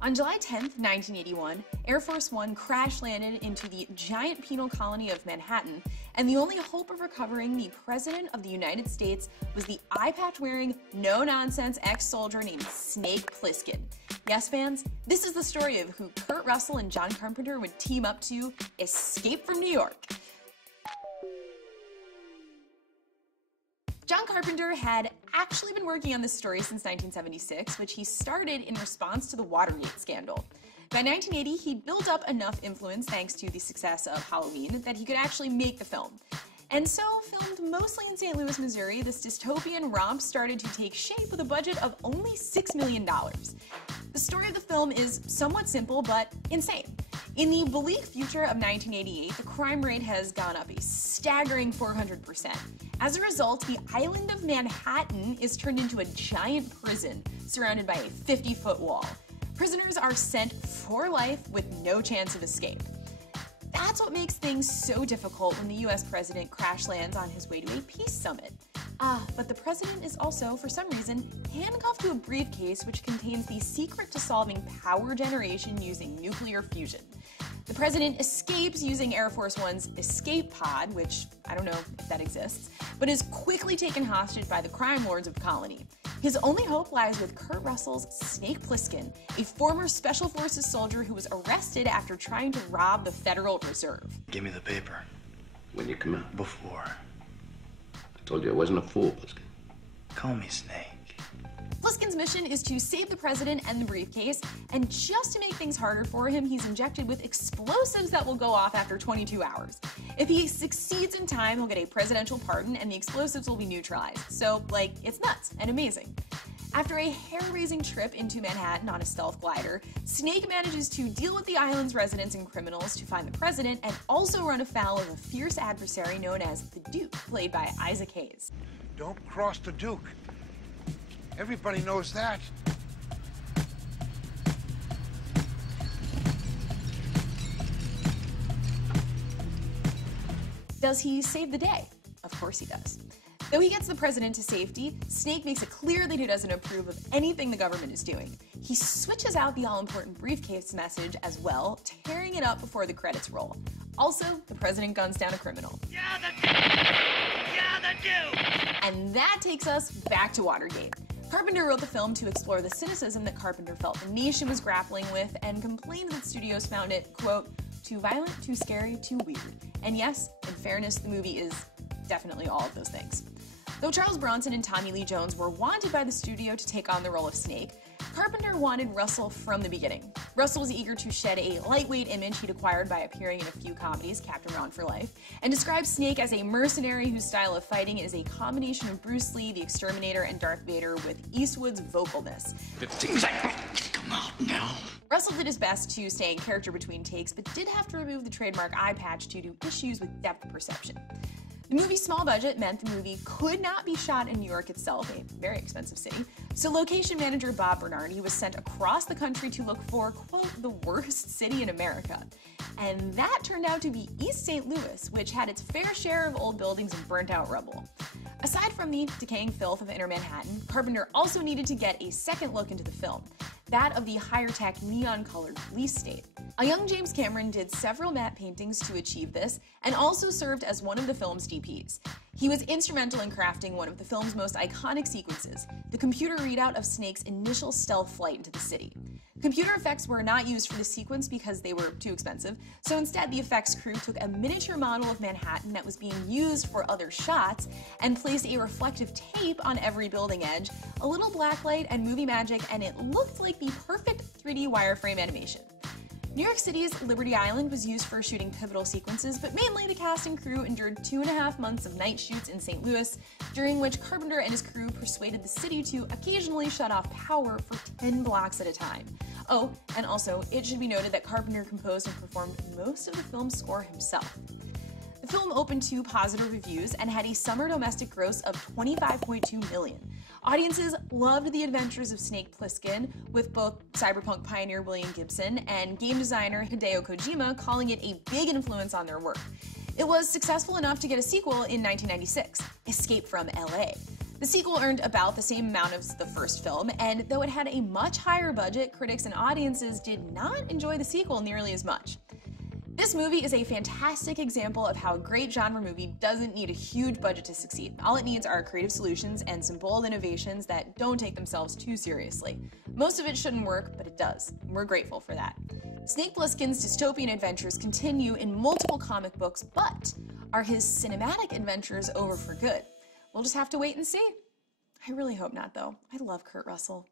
On July 10, 1981, Air Force One crash-landed into the giant penal colony of Manhattan, and the only hope of recovering the President of the United States was the eye-patch-wearing, no-nonsense ex-soldier named Snake Plissken. Yes, fans, this is the story of who Kurt Russell and John Carpenter would team up to escape from New York. John Carpenter had actually been working on this story since 1976, which he started in response to the Watergate scandal. By 1980, he'd built up enough influence thanks to the success of Halloween that he could actually make the film. And so, filmed mostly in St. Louis, Missouri, this dystopian romp started to take shape with a budget of only $6 million. The story of the film is somewhat simple, but insane. In the bleak future of 1988, the crime rate has gone up a staggering 400%. As a result, the island of Manhattan is turned into a giant prison surrounded by a 50-foot wall. Prisoners are sent for life with no chance of escape. That's what makes things so difficult when the US president crash lands on his way to a peace summit. But the president is also, for some reason, handcuffed to a briefcase which contains the secret to solving power generation using nuclear fusion. The president escapes using Air Force One's escape pod, which I don't know if that exists, but is quickly taken hostage by the crime lords of the colony. His only hope lies with Kurt Russell's Snake Plissken, a former Special Forces soldier who was arrested after trying to rob the Federal Reserve. Give me the paper. When you come out? Before. I told you I wasn't a fool, Plissken. Call me Snake. Plissken's mission is to save the president and the briefcase, and just to make things harder for him, he's injected with explosives that will go off after 22 hours. If he succeeds in time, he'll get a presidential pardon, and the explosives will be neutralized. So, it's nuts and amazing. After a hair-raising trip into Manhattan on a stealth glider, Snake manages to deal with the island's residents and criminals to find the president and also run afoul of a fierce adversary known as the Duke, played by Isaac Hayes. Don't cross the Duke. Everybody knows that. Does he save the day? Of course he does. Though he gets the president to safety, Snake makes it clear that he doesn't approve of anything the government is doing. He switches out the all-important briefcase message as well, tearing it up before the credits roll. Also, the president guns down a criminal. Yeah, the Duke! Yeah, the Duke! And that takes us back to Watergate. Carpenter wrote the film to explore the cynicism that Carpenter felt the nation was grappling with and complained that studios found it, quote, too violent, too scary, too weird. And yes, in fairness, the movie is definitely all of those things. Though Charles Bronson and Tommy Lee Jones were wanted by the studio to take on the role of Snake, Carpenter wanted Russell from the beginning. Russell was eager to shed a lightweight image he'd acquired by appearing in a few comedies, Captain Ron for Life, and described Snake as a mercenary whose style of fighting is a combination of Bruce Lee, the Exterminator, and Darth Vader with Eastwood's vocalness. The things like that come out now. Russell did his best to stay in character between takes, but did have to remove the trademark eye patch due to issues with depth perception. The movie's small budget meant the movie could not be shot in New York itself, a very expensive city, so location manager Bob Bernardi was sent across the country to look for, quote, the worst city in America. And that turned out to be East St. Louis, which had its fair share of old buildings and burnt-out rubble. Aside from the decaying filth of inner Manhattan, Carpenter also needed to get a second look into the film, that of the higher-tech, neon-colored police state. A young James Cameron did several matte paintings to achieve this, and also served as one of the film's DPs. He was instrumental in crafting one of the film's most iconic sequences, the computer readout of Snake's initial stealth flight into the city. Computer effects were not used for the sequence because they were too expensive, so instead the effects crew took a miniature model of Manhattan that was being used for other shots and placed a reflective tape on every building edge, a little blacklight and movie magic, and it looked like the perfect 3D wireframe animation. New York City's Liberty Island was used for shooting pivotal sequences, but mainly the cast and crew endured 2.5 months of night shoots in St. Louis, during which Carpenter and his crew persuaded the city to occasionally shut off power for 10 blocks at a time. Oh, and also, it should be noted that Carpenter composed and performed most of the film's score himself. The film opened to positive reviews and had a summer domestic gross of $25.2 million. Audiences loved the adventures of Snake Plissken, with both cyberpunk pioneer William Gibson and game designer Hideo Kojima calling it a big influence on their work. It was successful enough to get a sequel in 1996, Escape from LA. The sequel earned about the same amount as the first film, and though it had a much higher budget, critics and audiences did not enjoy the sequel nearly as much. This movie is a fantastic example of how a great genre movie doesn't need a huge budget to succeed. All it needs are creative solutions and some bold innovations that don't take themselves too seriously. Most of it shouldn't work, but it does. We're grateful for that. Snake Plissken's dystopian adventures continue in multiple comic books, but are his cinematic adventures over for good? We'll just have to wait and see. I really hope not, though. I love Kurt Russell.